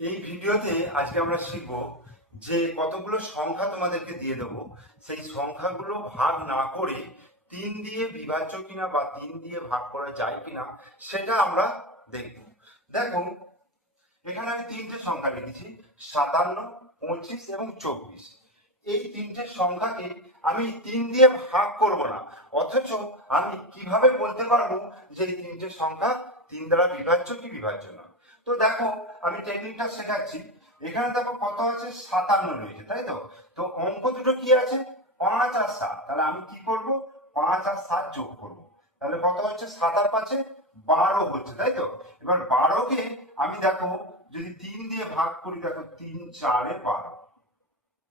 এই ভিডিওতে আজকে আমরা শিখব যে কতগুলো সংখ্যা তোমাদেরকে দিয়ে দেবো। সেই সংখ্যাগুলো ভাগ না করে তিন দিয়ে বিভাজ্য কিনা বা তিন দিয়ে ভাগ করা যায় কিনা, সেটা আমরা দেখব। দেখো, এখানে আমি তিনটে সংখ্যা লিখেছি, সাতান্ন, পঁচিশ এবং চব্বিশ। এই তিনটে সংখ্যাকে আমি তিন দিয়ে ভাগ করব না, অথচ আমি কীভাবে বলতে পারব যে এই তিনটে সংখ্যা তিন দ্বারা বিভাজ্য কি বিভাজ্য না তো দেখো, আমি টেকনিকটা শেখাচ্ছি। এখানে দেখো কত আছে? সাতান্ন রয়েছে, তাই তো? তো অঙ্ক দুটো কি আছে? পাঁচ আর সাত। তাহলে আমি কি করব? পাঁচ আর সাত যোগ করব। তাহলে কত হচ্ছে? সাত আর পাঁচে বারো হচ্ছে, তাই তো? এবার বারোকে আমি দেখো, যদি তিন দিয়ে ভাগ করি, দেখো তিন চারে বারো।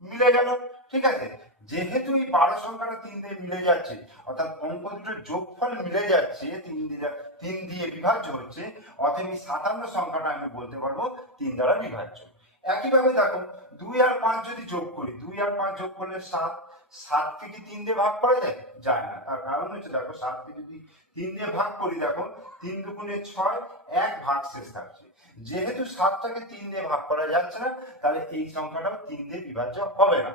মিলে গেল। ঠিক আছে? যেহেতু এই বারো সংখ্যাটা তিন দিয়ে মিলে যাচ্ছে, অর্থাৎ অঙ্ক দুটোর যোগফল মিলে যাচ্ছে, তিন দিয়ে তিন দিয়ে বিভাজ্য হচ্ছে, অতএব এই সাতান্ন সংখ্যাটা আমি বলতে পারব তিন দ্বারা বিভাজ্য। একইভাবে দেখো, দুই আর পাঁচ যদি যোগ করি, দুই আর পাঁচ যোগ করলে সাত সাতকে কি তিন দিয়ে ভাগ করা যায়? যায় না। তার কারণ হচ্ছে দেখো সাতকে যদি তিন দিয়ে ভাগ করি, দেখো, তিন দুগুণে ছয়, এক ভাগ শেষ থাকছে। যেহেতু সাতটাকে তিন দিয়ে ভাগ করা যাচ্ছে না, তাহলে এই সংখ্যাটাও তিন দিয়ে বিভাজ্য হবে না।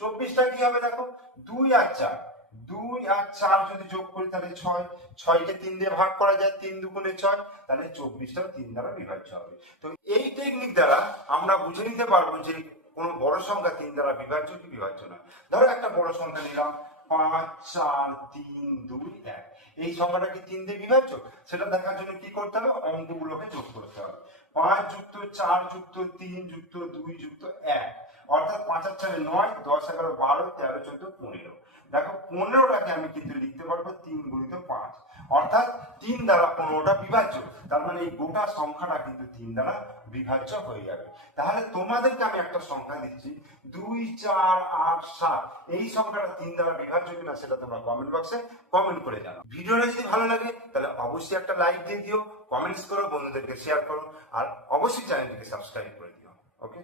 চব্বিশটা কি হবে দেখো? দুই আর চার। দুই আর চার যদি যোগ করি, তাহলে ছয়। ছয়কে তিন দিয়ে ভাগ করা যায়, তিন দুগুণে ছয়। তাহলে চব্বিশটাও তিন দ্বারা বিভাজ্য হবে। তো এই টেকনিক দ্বারা আমরা বুঝে নিতে পারব যে কোনো বড় সংখ্যা তিন দ্বারা বিভাজ্য কি বিভাজ্য না। ধরো একটা বড় সংখ্যা নিলাম, পাঁচ, চার, তিন, দুই এই সংখ্যাটা কি তিন দিয়ে বিভাজ্য সেটা দেখার জন্য কি করতে হবে? অঙ্কগুলোকে যোগ করতে হবে। পাঁচ যুক্ত চার যুক্ত তিন যুক্ত দুই যুক্ত এক। অর্থাৎ পাঁচ আর চারে নয়, দশ, এগারো, বারো, তেরো, চোদ্দ, পনেরো। দেখো, পনেরোটাকে আমি কিন্তু লিখতে পারব তিন গুণিত পাঁচ। অর্থাৎ তিন দ্বারা পনেরোটা বিভাজ্য। তার মানে এই গোটা সংখ্যাটা কিন্তু তিন দ্বারা বিভাজ্য হয়ে যাবে। তাহলে তোমাদেরকে আমি একটা সংখ্যা দিচ্ছি। দুই, চার, আট, সাত। এই সংখ্যাটা তিন দ্বারা বিভাজ্য কিনা সেটা তোমরা কমেন্ট বক্সে কমেন্ট করে জানাও। ভিডিওটা যদি ভালো লাগে, তাহলে অবশ্যই একটা লাইক দিয়ে দিও কমেন্টস করো, বন্ধুদেরকে শেয়ার করো, আর অবশ্যই চ্যানেলটিকে সাবস্ক্রাইব করে দিও। ওকে